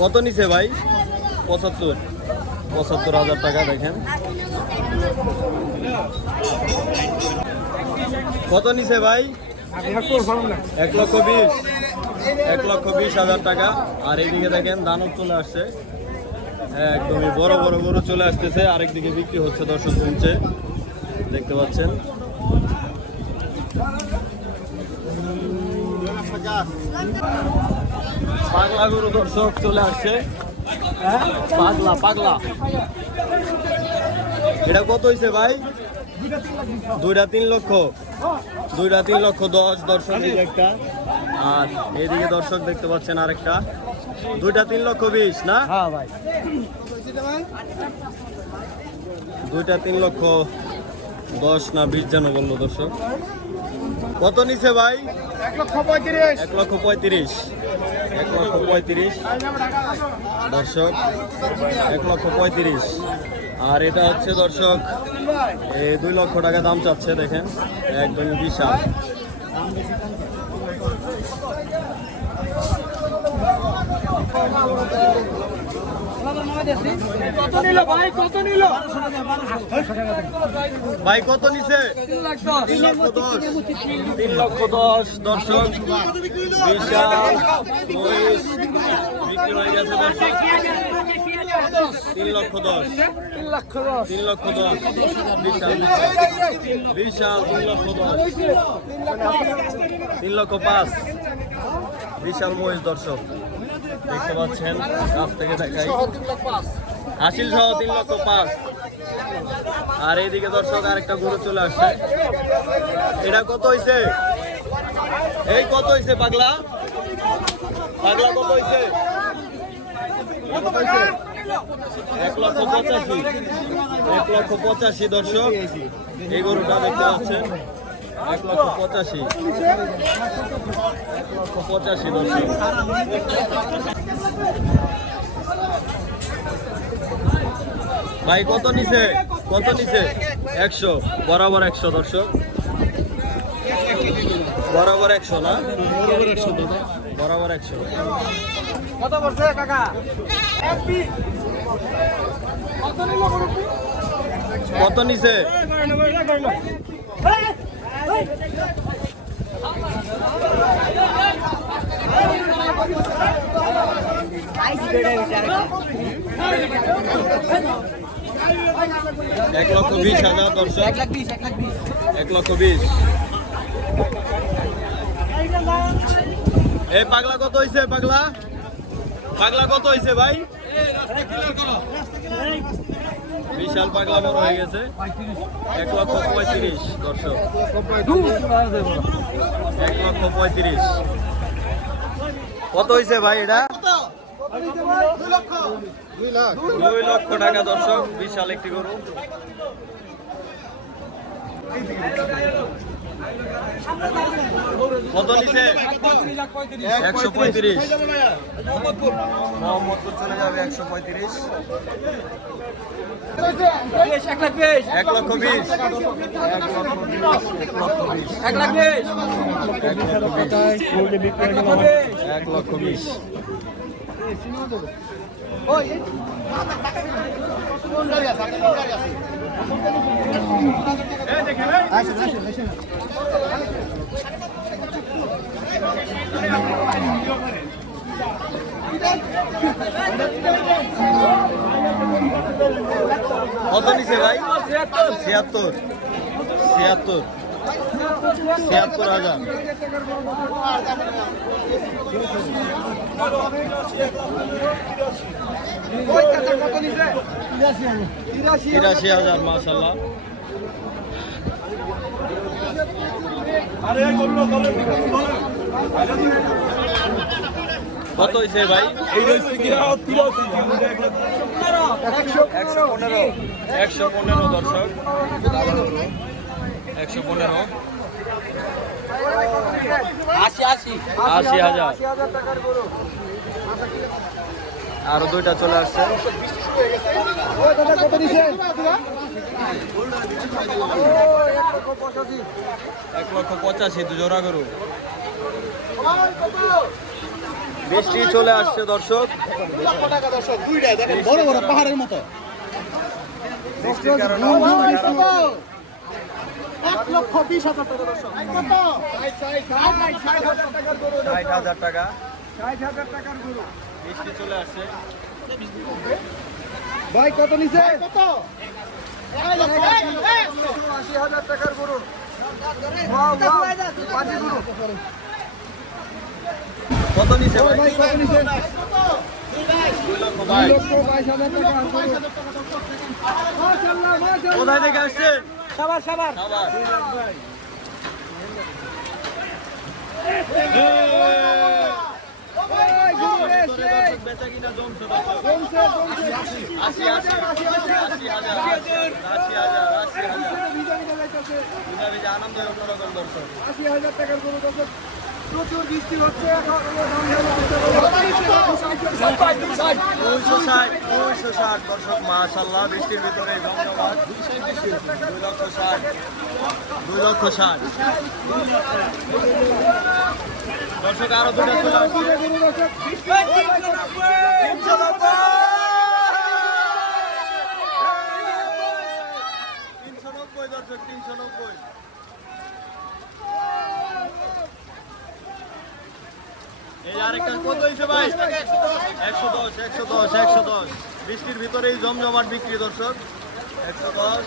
কত নিছে ভাই? 75,000 টাকা। দেখেন কত নিছে ভাই? 1,20,000 টাকা। আর এইদিকে দেখেন দানব চলে আসছে, একদমই বড় বড় গরু চলে আসতেছে। আরেকদিকে বিক্রি হচ্ছে, দর্শক কমছে, দেখতে পাচ্ছেন। পাগলা গরু দর্শক চলে আসছে, পাগলা। এটা কত হয়েছে ভাই? 2-3 লক্ষ। 2-3 লক্ষ 10 দর্শক একটা। আর এদিকে দর্শক দেখতে পাচ্ছেন আরেকটা, 2-3 লক্ষ 20 না? হ্যাঁ ভাই, 2-3 লক্ষ 10 না 20 যেন বললো দর্শক। কত নিছে ভাই? 1,35,000। 1,35,000। 1,35,000 দর্শক, 1,35,000। আর এটা হচ্ছে দর্শক 2 লক্ষ টাকা দাম চাচ্ছে। দেখেন একদমই বিশাল। ভাই কত নিছে? 3,10,000 দর্শক, বিশাল মহিষ বিক্রি হয়ে গেছে দর্শক। 3,10,000। 3,10,000 বিশাল বিশাল। 3,05,000 বিশাল মহিষ দর্শক, দেখতে পাচ্ছেন। কাছ থেকে দেখাই, হাসিল সহ 3,05,000। আর এইদিকে দর্শক আরেকটা গরু চলে আসছে। এটা কত হয়েছে? এই কত হয়েছে পাগলা? কত হয়েছে? 1,85,000। 1,85,000 দর্শক, এই গরুটা দেখতে পাচ্ছেন। 1,85,000। 1,85,000 দর্শক। ভাই কত নিছে? 100। বরাবর 100 দর্শক, বরাবর 100 না? বরাবর 100। কত করছে কাকা? কত নিছে? 1,20,000 দর্শক। 1,20,000। এই পাগলা কত হয়েছে? পাগলা কত হয়েছে ভাই? বিশাল পাগলা বড় হয়ে গেছে। 1,35,000 দর্শক। 1,35,000। কত হয়েছে ভাই এটা? 2 লক্ষ টাকা দর্শক, বিশাল একটি গরু। কত নিছে? 135। মোহাম্মদপুর চলে যাবে 135। 1,20,000। 1,20,000। 1,20,000। কত নিছে ভাই? 76,000। 83,000 মাশাআল্লাহ। কত হয়েছে ভাই? 115 দর্শক, 115। 80,000। আরো 2টা চলে আসছে। 1,85,000 জোড়া গরু। বৃষ্টি চলে আসছে দর্শক। বড় বড় পাহাড়ের মতো। বৃষ্টির কারণে অবস্থা খারাপ। 1,20,000 টাকা দর্শক। কত? 60,000 টাকা। 60,000 টাকার গরু। বৃষ্টি চলে আসছে। ভাই কত নিছে? কত? 80,000 টাকার গরু। পাঁচি গরু। কত নিছে ভাই? ভাই কত নিছে? 2 লক্ষ ভাই। 2,22,000 টাকা গরু। মাশাআল্লাহ, মাশাআল্লাহ। কোথায় থেকে আসছেন? সাবার সাবার। আবার বেচা কিনা জমছে দর্শক। 80,000 ভিজা আনন্দ অন্যরকম দর্শক। 80,000 টাকার গরু দর্শক। প্রচুর বৃষ্টি হচ্ছে এখন। 260 দর্শক মাশাআল্লাহ বৃষ্টির ভিতরে ধন্যবাদ। 2,60,000 দর্শক আরো দুটো চলে আসছে। 390 দর্শক 390। এই আরেকটা কত হয়েছে ভাই? 110 বৃষ্টির ভিতরেই জমজমাট বিক্রি দর্শক। 110